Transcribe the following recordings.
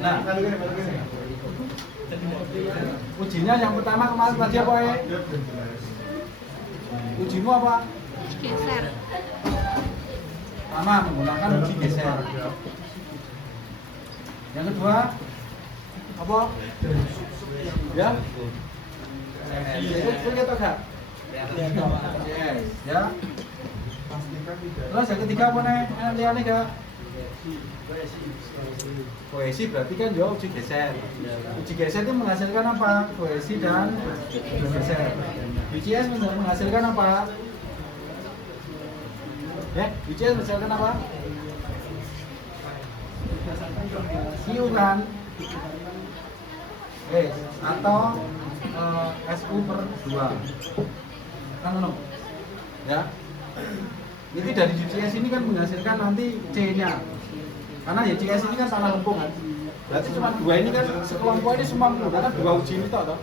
Nah, ujinya yang pertama kemarin tadi apa ya? Ujimu apa? Geser. Pertama menggunakan uji geser. Yang kedua apa? Ya? Sulit atau enggak? Yes. Ya. Terus yang ketiga apa nih? Nanti enggak? Koesi berarti kan jauh uji geser. Uji geser itu menghasilkan apa? Koesi dan uji geser. UCS menghasilkan apa? Ya, UCS menghasilkan apa? Siu kan? Atau SU per 2 kan no? Ya. Ini dari UCS ini kan menghasilkan nanti C-nya. Karena ya UCS ini kan tanah lempung kan. Berarti cuma dua ini kan sekelompok ini semua menggunakan dua uji ini toh.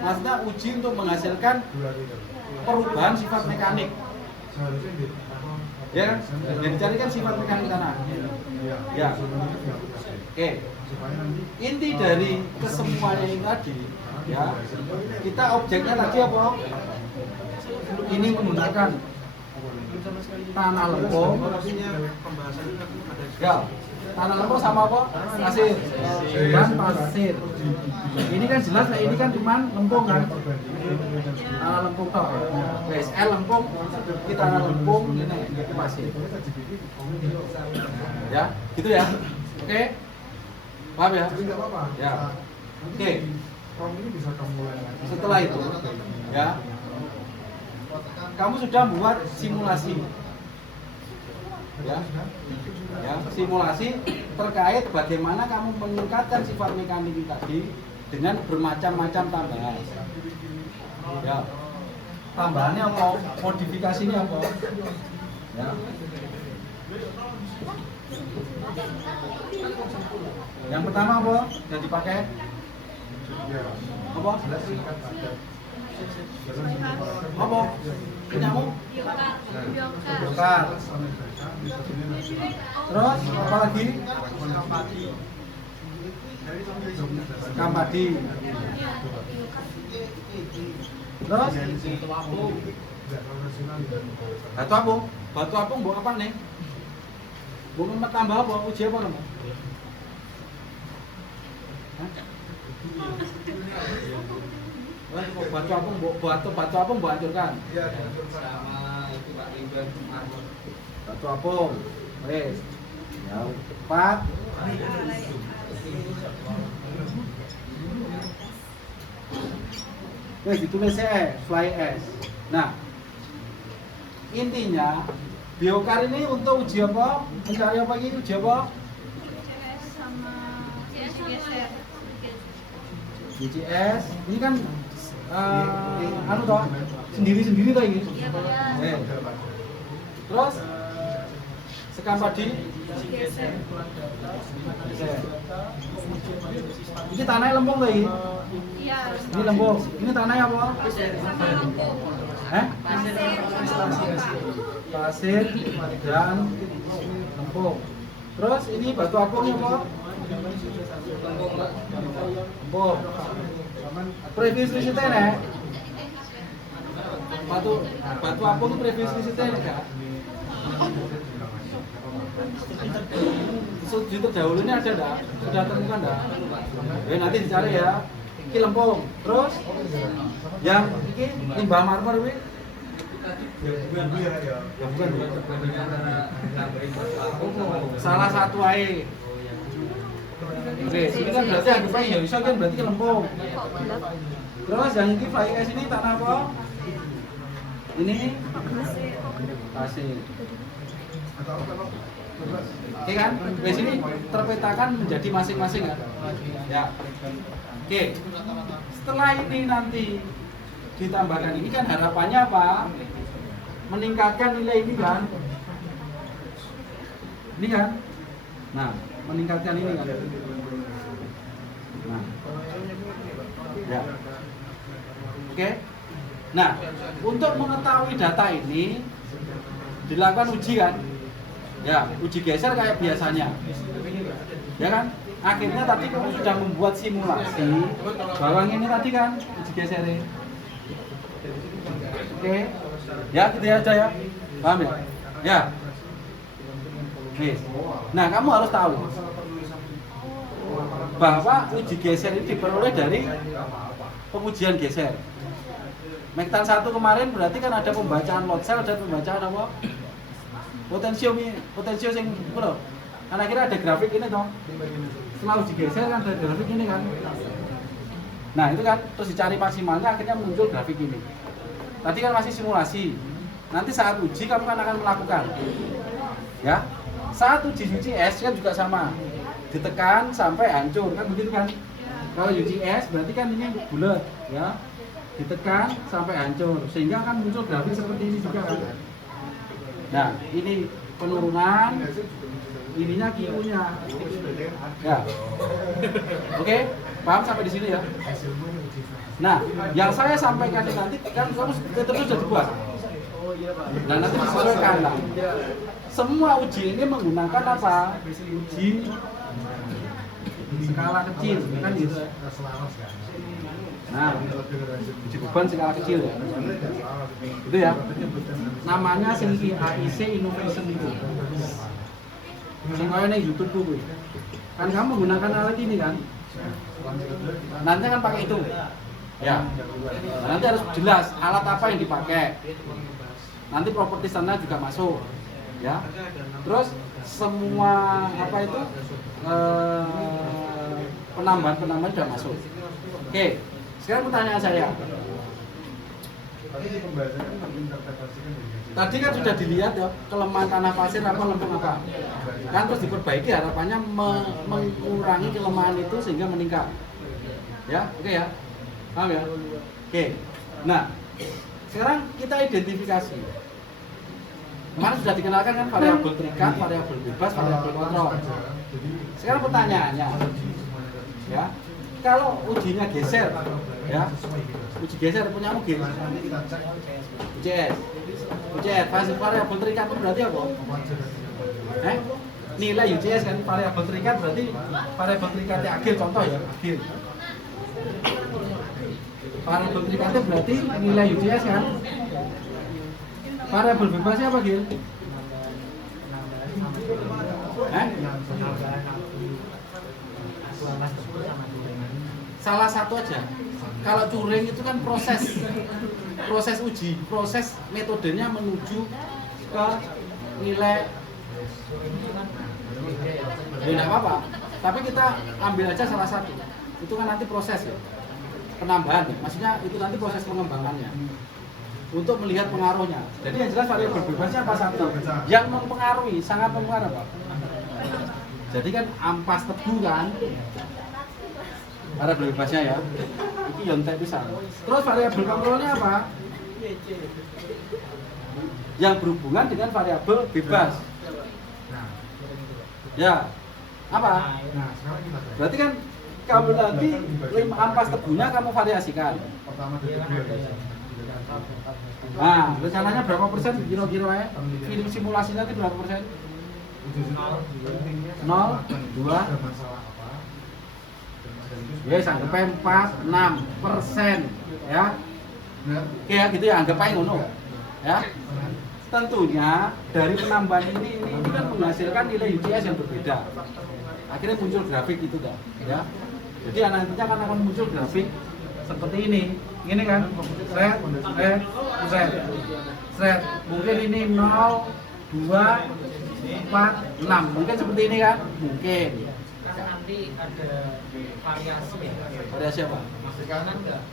Maksudnya uji untuk menghasilkan perubahan sifat mekanik. Ya kan? Jadi carikan sifat mekanik tanah. Ya. Oke. Inti dari kesemuanya ini tadi, ya, kita objeknya tadi apa? Ini menggunakan tanah lempung. Ya, tanah lempung sama apa? Pasir dan pasir. Ini kan jelas, nah ini kan cuma lempung kan? Tanah lempung toh. L lempung, ini tanah lempung, ini pasir. Ya, gitu ya. Oke. Paham ya? Ya. Oke. Setelah itu, ya, kamu sudah membuat simulasi, ya, simulasi terkait bagaimana kamu meningkatkan sifat mekanik tadi dengan bermacam-macam tambahan. Ya, tambahannya apa? Modifikasinya apa? Ya. Yang pertama apa yang dipakai? Apa? Apa? Penyamu? Biokar. Terus apa lagi? Kampadi. Terus? Batu apung. Batu apung buat apa nih? Buat tambah apa? Uji apa kamu? Batu apung buat hancurkan. Iya, sama itu Pak Ridwan Marmor. Batu apung. Wes. Ya, cepat. Wes ditulis fly ash. Nah, intinya biokar ini untuk uji apa? Mencari apa ini? Uji apa? UCS ini kan anu toh sendiri-sendiri toh ini. Terus sekam padi ini tanahnya lempung toh ini. Iya. Ini lempung. Ini tanahnya apa? Pasir dan lempung. Terus ini batu apungnya apa? Lempung. Previous visitnya nih. Batu apung previous visitnya enggak? Studi terdahulunya ada enggak? Sudah temukan enggak? Ya nanti dicari ya. Ini lempung. Terus yang ini limbah marmer ini. Ya bukan. Salah satu air. Oke, ini kan berarti anggapnya ya bisa kan berarti lempung. Terus yang ini fly ash ini tanah apa? Ini pasir. Oke kan? Di sini terpetakan menjadi masing-masing kan? Ya. Oke. Setelah ini nanti ditambahkan ini kan harapannya apa? Meningkatkan nilai ini kan? Ini kan? Nah, meningkatkan ini kan? Nah. Ya. Oke. Nah, untuk mengetahui data ini dilakukan uji kan? Ya, uji geser kayak biasanya. Ya kan? akhirnya tadi kamu sudah membuat simulasi bahwa ini tadi kan uji geser. Oke, ya gitu ya aja ya, paham ya? Ya. Nah, kamu harus tahu bahwa uji geser ini diperoleh dari pengujian geser. Mektan 1 kemarin berarti kan ada pembacaan load cell dan pembacaan apa? Potensio sing lho. Kan akhirnya ada grafik ini toh. Setelah uji geser kan ada grafik ini kan. Nah, itu kan terus dicari maksimalnya akhirnya muncul grafik ini. Tadi kan masih simulasi. Nanti saat uji kamu kan akan melakukan. Ya. Saat uji UCS kan juga sama. Ditekan sampai hancur kan begitu kan. Kalau UCS berarti kan ini bulat ya. Ditekan sampai hancur sehingga akan muncul grafik seperti ini juga kan. Nah, ini penurunan, ininya Q-nya. Ya. Oke, paham sampai di sini ya. Nah, yang saya sampaikan nanti kan kamu terus sudah dibuat. Nah, nanti disesuaikan lah. Semua uji ini menggunakan apa? Uji skala kecil, kan gitu. Nah, uji beban skala kecil ya. Itu ya. Namanya sing AIC Innovation itu. Sing kaya ning YouTube kuwi. Kan kamu menggunakan alat ini kan? Nanti kan pakai itu. Ya. Nanti harus jelas alat apa yang dipakai. Nanti properti sana juga masuk. Ya. Terus semua apa itu penambahan sudah masuk. Oke. Sekarang pertanyaan saya. Tadi kan sudah dilihat ya kelemahan tanah pasir apa lempeng apa. Kan terus diperbaiki harapannya mengurangi kelemahan itu sehingga meningkat. Ya, oke ya. Paham ya? Oke. Nah, sekarang kita identifikasi. Kemarin sudah dikenalkan kan variabel terikat, variabel bebas, variabel kontrol. Sekarang pertanyaannya, ya, kalau ujinya geser, ya, uji geser punya UGS, UCS, variabel terikat itu berarti apa? Nilai UCS kan variabel terikat berarti variabel terikatnya agil, contoh ya, agil. Variabel terikatnya berarti nilai UCS kan? Variabel bebasnya apa, Gil? Salah satu aja. Kalau Turing itu kan proses uji, proses metodenya menuju ke nilai. Ya tidak apa-apa. Tapi kita ambil aja salah satu. Itu kan nanti proses ya. Penambahan ya. Maksudnya itu nanti proses pengembangannya. Untuk melihat pengaruhnya. Jadi yang jelas variabel bebasnya apa satu? Yang mempengaruhi, sangat mempengaruhi Pak. Jadi kan ampas tebu kan. Variabel bebasnya ya. Ini yontek bisa. Terus variabel kontrolnya apa? Yang berhubungan dengan variabel bebas. Ya. Apa? Berarti kan kamu nanti ampas tebunya kamu variasikan. Nah, rencananya berapa persen kira-kira ya? Film simulasinya itu berapa persen? 0, 2. Ya, anggap 46% ya. Oke ya gitu ya, anggap aja ngono. Ya. Tentunya dari penambahan ini kan menghasilkan nilai UCS yang berbeda. Akhirnya muncul grafik itu kan, ya. Jadi nantinya akan muncul grafik seperti ini. Ini kan, set. Mungkin ini 0, 2, 4, 6. Mungkin seperti ini kan? Mungkin. Karena nanti ada variasi ya. Variasi apa? Karena enggak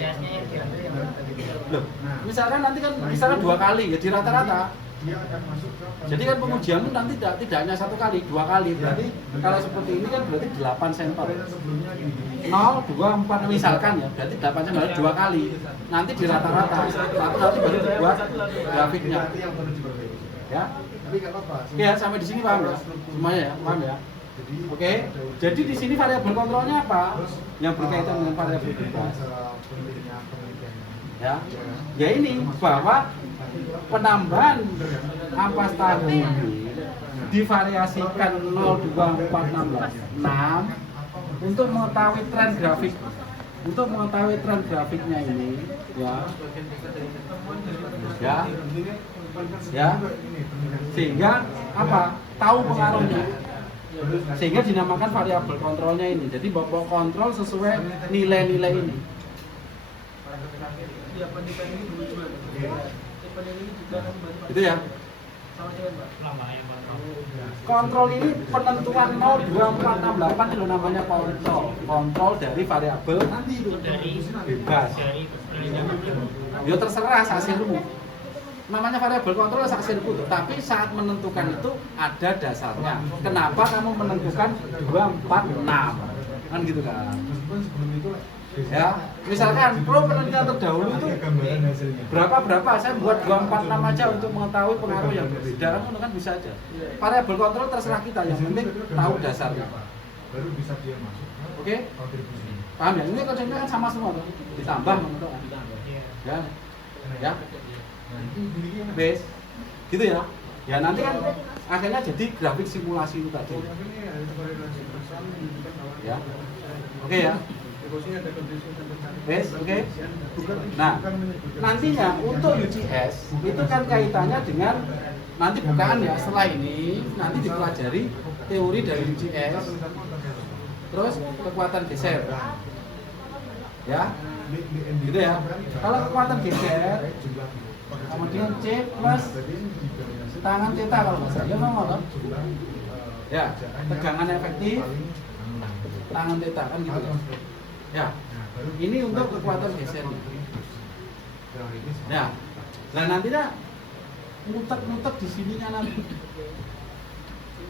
CS-nya yang diambil yang loh, misalkan nanti kan misalkan 2 kali ya di rata-rata. Jadi kan pengujian itu nanti tidak hanya 1 kali, 2 kali. Berarti kalau seperti ini kan berarti 8 sampel. 0, 2, 4 misalkan ya, berarti 8 sampel 2 kali. Nanti di rata-rata, nanti baru dibuat grafiknya. Ya. Oke ya, sampai di sini paham ya? Semuanya ya, paham ya? Oke. Jadi di sini variabel kontrolnya apa? Yang berkaitan dengan variabel bebas. Ya. Ya ini bahwa penambahan ampas tahu ini divariasikan 0,2416 untuk mengetahui tren grafik. Untuk mengetahui tren grafiknya ini, ya, sehingga apa? Tahu pengaruhnya. Sehingga dinamakan variabel kontrolnya ini. Jadi bawa kontrol sesuai nilai-nilai ini. Itu ya. Kontrol ini penentuan 02468 itu namanya kontrol. Kontrol dari variabel bebas. Ya terserah hasilmu. Namanya variabel kontrol hasilku, tapi saat menentukan itu ada dasarnya. Kenapa kamu menentukan 246? Kan gitu kan. Ya, misalkan pro penelitian terdahulu itu berapa saya buat 246 aja untuk mengetahui pengaruh yang berbeda, kan bisa aja. Variabel kontrol terserah kita, yang penting tahu dasarnya. Baru bisa dia masuk. Oke? Paham ya? Ini konsepnya kan sama semua tuh. Ditambah menentukan. Ya. Base. Gitu ya. Ya nanti kan akhirnya jadi grafik simulasi itu tadi. Ya. Oke ya. Yes, oke. Nah, nantinya untuk UGS itu kan kaitannya dengan nanti bukaan ya. Setelah ini nanti dipelajari teori dari UGS, terus kekuatan geser, ya, gitu ya. Kalau kekuatan geser, kemudian C plus tangan theta kalau nggak salah, ya mau kan? Ya, tegangan efektif, tangan theta kan gitu ya. Ya, ini untuk kekuatan gesernya. Ya, nah nantinya mutek-mutek di sininya nanti,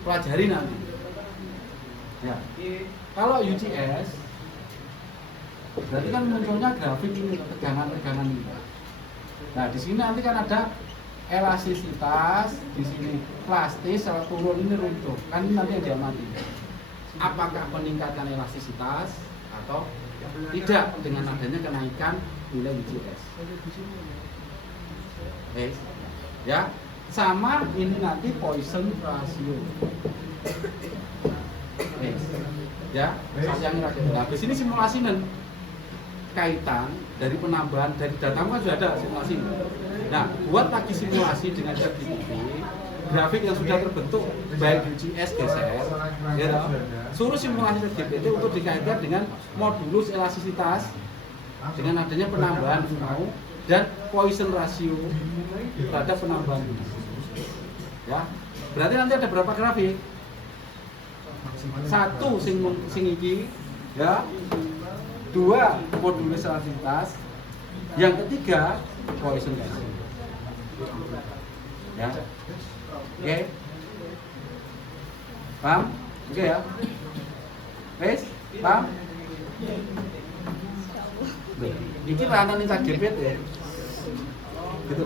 pelajari nanti. Ya, kalau UGS, berarti kan munculnya grafik ini tegangan-tegangan ini. Nah di sini nanti kan ada elastisitas, di sini plastis, kalau turun ini runtuh, kan ini nanti yang diamati. Apakah peningkatan elastisitas atau tidak dengan adanya kenaikan nilai UGS. Ya, sama ini nanti Poisson ratio. Ya, sayangnya ada. Nah, di sini simulasi dan kaitan dari penambahan dari data kan sudah ada simulasi. Nah, buat lagi simulasi dengan ChatGPT, grafik yang sudah terbentuk baik UGS geser, ya, suruh simulasi ChatGPT untuk dikaitkan dengan modulus elastisitas dengan adanya penambahan flow dan Poisson ratio terhadap penambahan. Ya, berarti nanti ada berapa grafik? Satu sing iki, ya, dua modulus elastisitas, yang ketiga Poisson ratio. Ya. Oke. Paham? Oke ya. Wes, paham? Ini ranah ChatGPT ya. Gitu.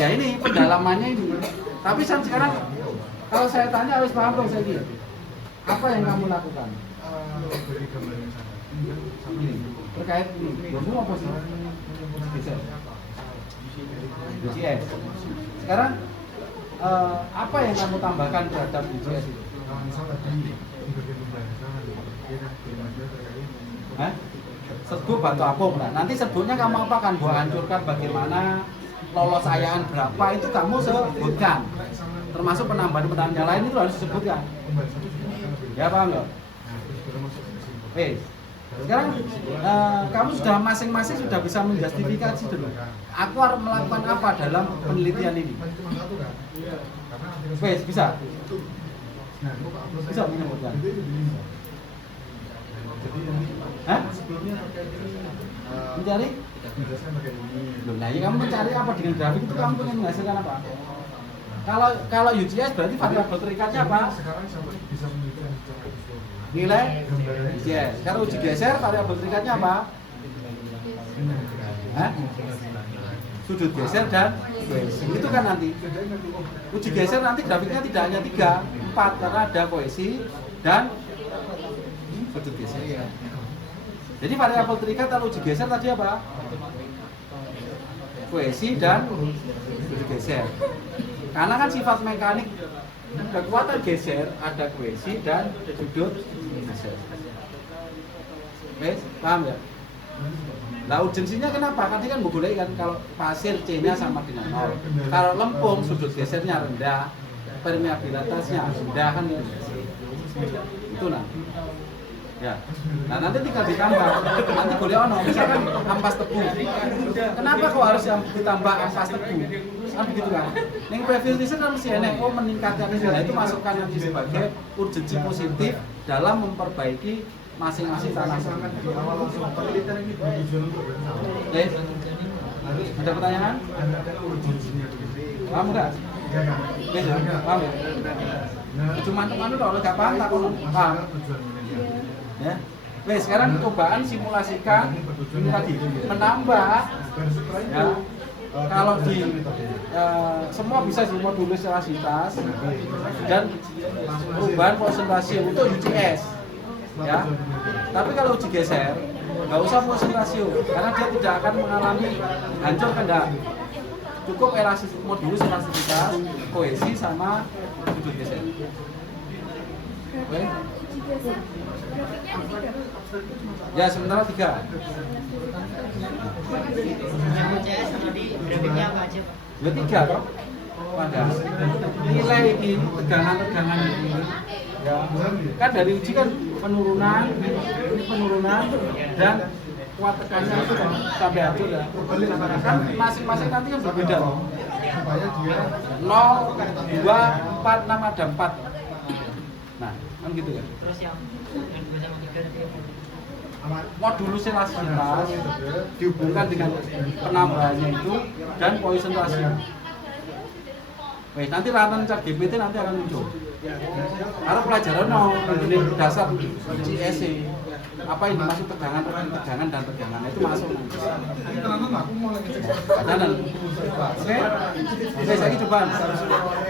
Ya ini pendalamannya ini. Tapi sekarang kalau saya tanya harus paham dong saya ini. Apa yang kamu lakukan? Ini terkait ini. Kamu apa sih? Bisa. UGS. Sekarang apa yang kamu tambahkan terhadap UGS itu? Serbuk batu apung. Nah, nanti serbuknya kamu apakan? Buat hancurkan bagaimana, lolos ayaan berapa itu kamu sebutkan. Termasuk penambahan yang lain itu harus disebutkan. Ya paham nggak? Sekarang kamu sudah masing-masing sudah bisa menjustifikasi dulu. Aku harus melakukan apa dalam penelitian ini? Bisa? Bisa menyebutkan? Hah? Mencari? Nah, ya kamu mencari apa dengan grafik itu kamu ingin menghasilkan apa? Kalau UGS berarti variabel terikatnya apa? Nilai UGS. Kalau uji geser variabel terikatnya apa? Hah? Sudut geser dan kohesi. Itu kan nanti. Uji geser nanti grafiknya tidak hanya 3, 4 karena ada kohesi dan sudut geser. Jadi variabel terikat kalau uji geser tadi apa? Kohesi dan sudut geser. Karena kan sifat mekanik kekuatan geser ada kohesi dan sudut geser. Wes, paham ya? Nah, urgensinya kenapa? Tadi kan boleh kan kalau pasir C-nya sama dengan 0. Kalau lempung sudut gesernya rendah, permeabilitasnya rendah kan gitu. Itu nanti. Ya. Nah, nanti tinggal ditambah. Nanti boleh ono misalkan ampas tebu. Kenapa kok harus yang ditambah ampas tebu? Kan begitu kan. Ning previous research kan mesti enek meningkatkan itu. Nah, itu masukkan nanti sebagai urgensi positif dalam memperbaiki masing-masing tanah. Penelitian ini bertujuan untuk bersama. Yes. Ada pertanyaan? Ada urgensinya begitu. Paham enggak? Ya kan? Yes, ya. Paham ya? Cuma teman-teman kalau enggak paham tak paham. Tujuan penelitian. Ya. Wes, sekarang cobaan simulasikan ini tadi menambah ya. Kalau di semua bisa di modulus elastisitas dan perubahan konsentrasi untuk UCS ya. Tapi kalau uji geser nggak usah konsentrasi karena dia tidak akan mengalami hancur kendak. Cukup modulus elastisitas, kohesi sama sudut geser. Oke. Ya sementara 3. UCS tadi grafiknya apa aja Pak? 3 toh? Pada nilai ini tegangan-tegangan ini ya kan dari uji kan penurunan dan kuat tekannya itu kan sampai hancur ya kan masing-masing nanti kan berbeda loh Supaya dia 0, 2, 4, 6 ada 4 nah kan gitu kan Terus yang 2 sama 3 tadi apa? modulus elastisitas dihubungkan dengan penambahannya itu dan konsentrasi. Wih, nanti ratan cak GPT nanti akan muncul. Karena pelajaran ini dasar CS apa yang dimaksud tegangan dan tegangan itu masuk. aku mau lagi cek. Kanan. Oke. Oke, saya coba.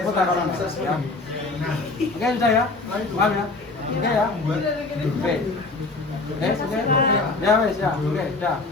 Putar kanan. Ya. Oke, sudah ya. Paham ya? Oke ya. Oke. Oke. Ya wes ya. Oke, dah.